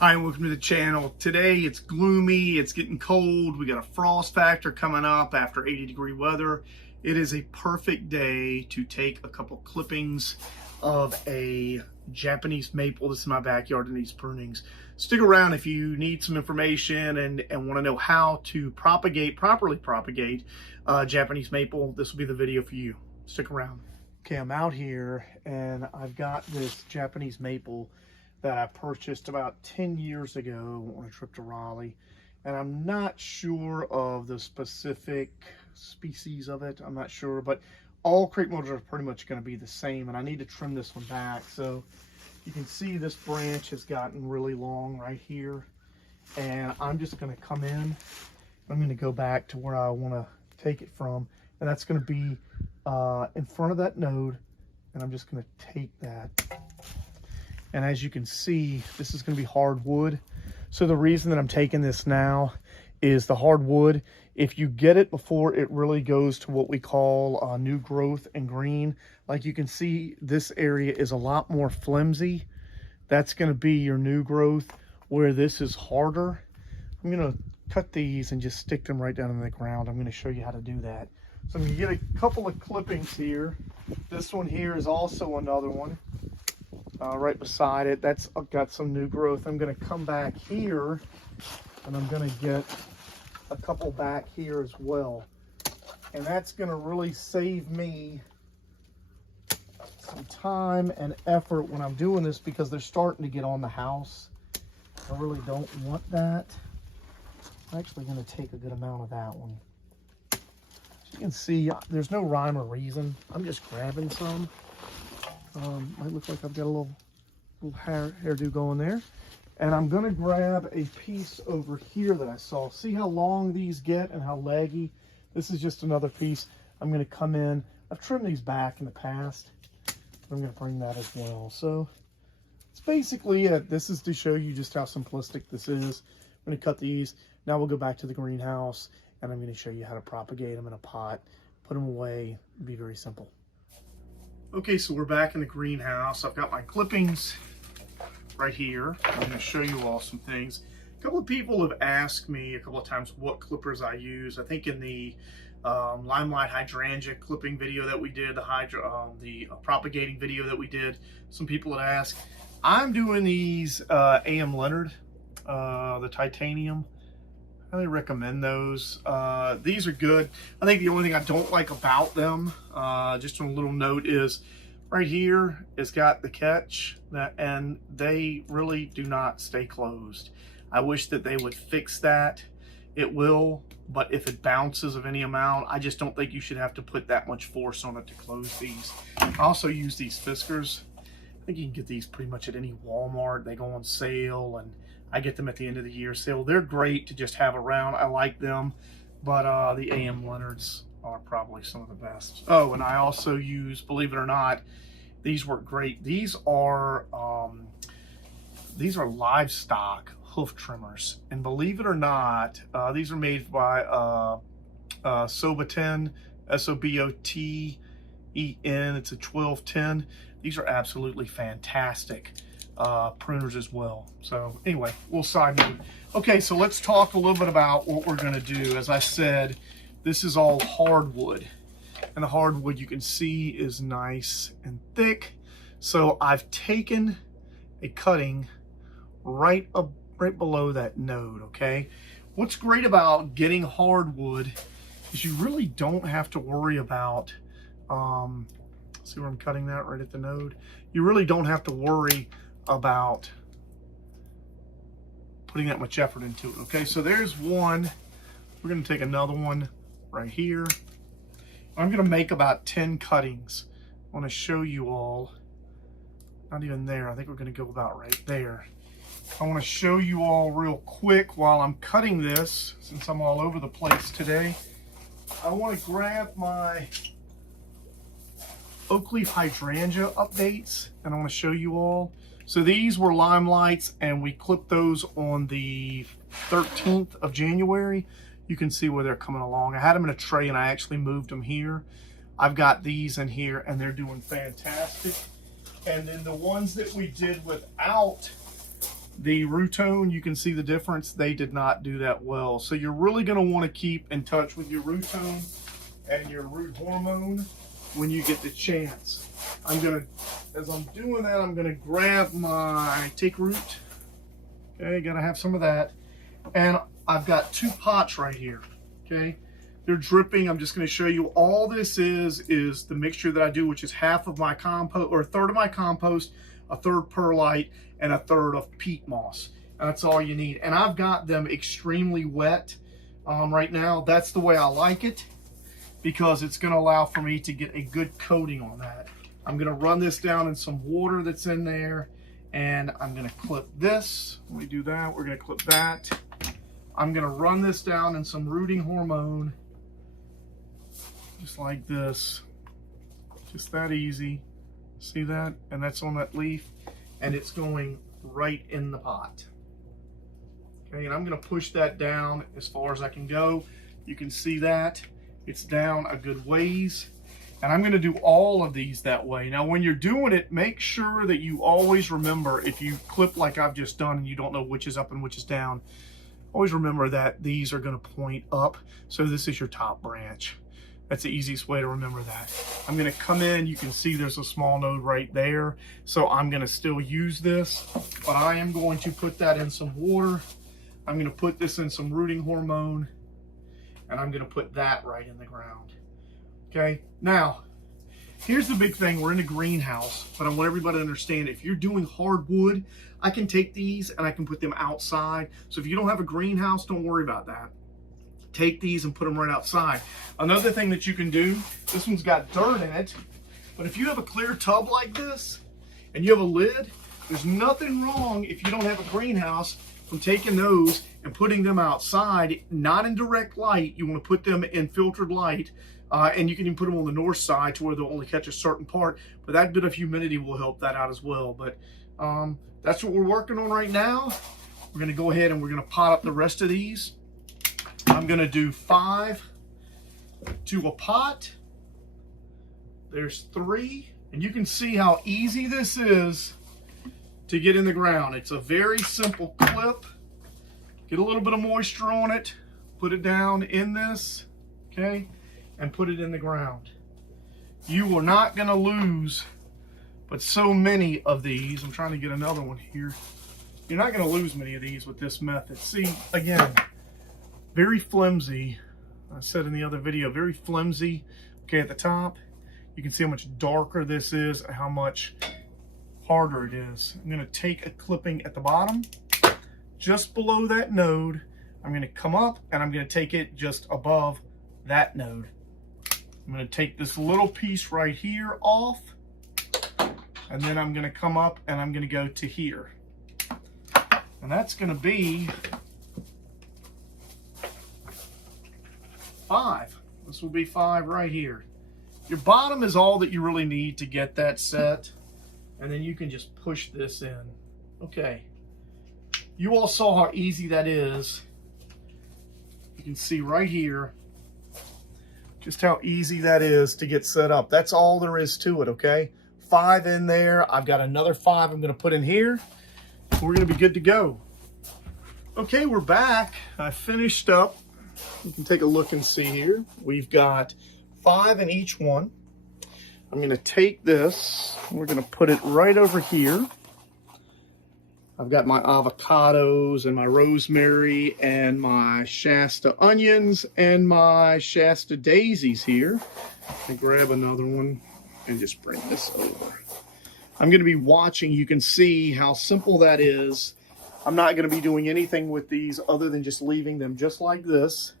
Hi, and welcome to the channel. Today it's gloomy, it's getting cold, we got a frost factor coming up after 80-degree weather. It is a perfect day to take a couple clippings of a Japanese maple. This is my backyard and these prunings. Stick around if you need some information and want to know how to properly propagate Japanese maple. This will be the video for you. Stick around. Okay, I'm out here and I've got this Japanese maple that I purchased about 10 years ago on a trip to Raleigh. And I'm not sure of the specific species of it. I'm not sure, but all crepe myrtles are pretty much going to be the same. And I need to trim this one back. So you can see this branch has gotten really long right here. And I'm just going to come in. I'm going to go back to where I want to take it from. And that's going to be in front of that node. And I'm just going to take that. And as you can see, this is going to be hardwood. So the reason that I'm taking this now is the hardwood, if you get it before it really goes to what we call new growth and green, like you can see, this area is a lot more flimsy. That's going to be your new growth, where this is harder. I'm going to cut these and just stick them right down in the ground. I'm going to show you how to do that. So I'm going to get a couple of clippings here. This one here is also another one. Right beside it, that's got some new growth. I'm going to come back here and I'm going to get a couple back here as well. And that's going to really save me some time and effort when I'm doing this, because they're starting to get on the house. I really don't want that. I'm actually going to take a good amount of that one. As you can see, there's no rhyme or reason. I'm just grabbing some. Might look like I've got a little hairdo going there. And I'm going to grab a piece over here that I saw. See how long these get and how leggy? This is just another piece. I'm going to come in. I've trimmed these back in the past. I'm going to bring that as well. So it's basically it. This is to show you just how simplistic this is. I'm going to cut these. Now we'll go back to the greenhouse and I'm going to show you how to propagate them in a pot. Put them away. It'll be very simple. Okay, so we're back in the greenhouse. I've got my clippings right here. I'm going to show you all some things. A couple of people have asked me a couple of times what clippers I use. I think in the Limelight Hydrangea clipping video that we did, the propagating video that we did, some people had asked. I'm doing these A.M. Leonard, the titanium. I highly recommend those. These are good. I think the only thing I don't like about them, just on a little note, is right here, it's got the catch, and they really do not stay closed. I wish that they would fix that. It will, but if it bounces of any amount, I just don't think you should have to put that much force on it to close these. I also use these Fiskars. I think you can get these pretty much at any Walmart. They go on sale, and I get them at the end of the year sale. They're great to just have around. I like them, but the A.M. Leonards are probably some of the best. Oh, and I also use, believe it or not, these work great. These are livestock hoof trimmers, and believe it or not, these are made by Soboten, S-O-B-O-T-E-N. It's a 1210. These are absolutely fantastic. Pruners as well. So anyway, we'll side note. Okay, so let's talk a little bit about what we're going to do. As I said, this is all hardwood, and the hardwood you can see is nice and thick. So I've taken a cutting right below that node. Okay, what's great about getting hardwood is you really don't have to worry about see where I'm cutting that right at the node. You really don't have to worry about putting that much effort into it. Okay, so there's one. We're going to take another one right here. I'm going to make about 10 cuttings. I want to show you all. Not even there. I think we're going to go about right there. I want to show you all real quick while I'm cutting this, since I'm all over the place today. I want to grab my oak leaf hydrangea updates, and I want to show you all. So these were Limelights, and we clipped those on the 13th of January. You can see where they're coming along. I had them in a tray, and I actually moved them here. I've got these in here, and they're doing fantastic. And then the ones that we did without The Rootone, you can see the difference. They did not do that well. So you're really going to want to keep in touch with your Rootone and your root hormone when you get the chance. As I'm doing that, I'm going to grab my take root. Okay, got to have some of that. And I've got 2 pots right here. Okay, they're dripping. I'm just going to show you all this is the mixture that I do, which is half of my compost, or a third of my compost, a third perlite, and a third of peat moss. And that's all you need. And I've got them extremely wet right now. That's the way I like it, because it's going to allow for me to get a good coating on that. I'm going to run this down in some water that's in there, and I'm going to clip this. When we do that, we're going to clip that. I'm going to run this down in some rooting hormone, just like this. Just that easy. See that? And that's on that leaf, and it's going right in the pot. Okay, and I'm going to push that down as far as I can go. You can see that it's down a good ways, and I'm going to do all of these that way. Now when you're doing it, make sure that you always remember, if you clip like I've just done and you don't know which is up and which is down, always remember that these are going to point up. So this is your top branch. That's the easiest way to remember that. I'm going to come in, you can see there's a small node right there. So I'm going to still use this, but I am going to put that in some water. I'm going to put this in some rooting hormone, and I'm going to put that right in the ground. Okay, now, here's the big thing. We're in a greenhouse, but I want everybody to understand, if you're doing hardwood, I can take these and I can put them outside. So if you don't have a greenhouse, don't worry about that. Take these and put them right outside. Another thing that you can do, this one's got dirt in it, but if you have a clear tub like this and you have a lid, there's nothing wrong, if you don't have a greenhouse, from taking those and putting them outside, not in direct light. You want to put them in filtered light, and you can even put them on the north side to where they'll only catch a certain part, but that bit of humidity will help that out as well. But that's what we're working on right now. We're going to go ahead and we're going to pot up the rest of these. I'm going to do 5 to a pot. There's 3, and you can see how easy this is to get in the ground. It's a very simple clip. Get a little bit of moisture on it, put it down in this, okay, and put it in the ground. You are not going to lose but so many of these. I'm trying to get another one here. You're not going to lose many of these with this method. See, again, very flimsy. I said in the other video, very flimsy. Okay, at the top, you can see how much darker this is and how much harder it is. I'm going to take a clipping at the bottom, just below that node. I'm going to come up and I'm going to take it just above that node. I'm going to take this little piece right here off, and then I'm going to come up and I'm going to go to here. And that's going to be 5. This will be 5 right here. Your bottom is all that you really need to get that set. And then you can just push this in. Okay. You all saw how easy that is. You can see right here just how easy that is to get set up. That's all there is to it, okay? 5 in there. I've got another 5 I'm going to put in here. We're going to be good to go. Okay, we're back. I finished up. You can take a look and see here. We've got 5 in each one. I'm going to take this, we're going to put it right over here. I've got my avocados and my rosemary and my Shasta onions and my Shasta daisies here. I grab another one and just bring this over. I'm going to be watching. You can see how simple that is. I'm not going to be doing anything with these other than just leaving them just like this.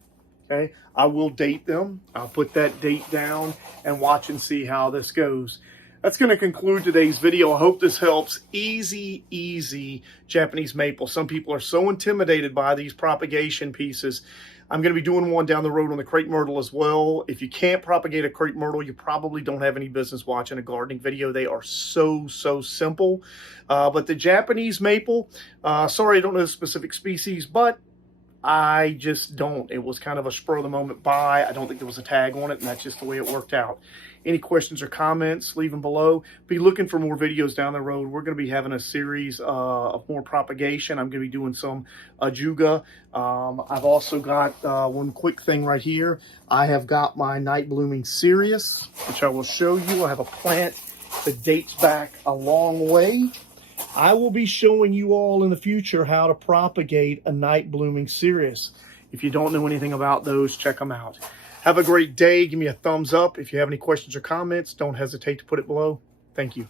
Okay, I will date them. I'll put that date down and watch and see how this goes. That's going to conclude today's video. I hope this helps. Easy, easy Japanese maple. Some people are so intimidated by these propagation pieces. I'm going to be doing one down the road on the crepe myrtle as well. If you can't propagate a crepe myrtle, you probably don't have any business watching a gardening video. They are so simple. But the Japanese maple, sorry I don't know the specific species, but I just don't. It was kind of a spur of the moment buy. I don't think there was a tag on it, and that's just the way it worked out. Any questions or comments, leave them below. Be looking for more videos down the road. We're going to be having a series of more propagation. I'm going to be doing some Hydrangea. I've also got one quick thing right here. I have got my night blooming Sirius, which I will show you. I have a plant that dates back a long way. I will be showing you all in the future how to propagate a night blooming Sirius. If you don't know anything about those, check them out. Have a great day. Give me a thumbs up. If you have any questions or comments, don't hesitate to put it below. Thank you.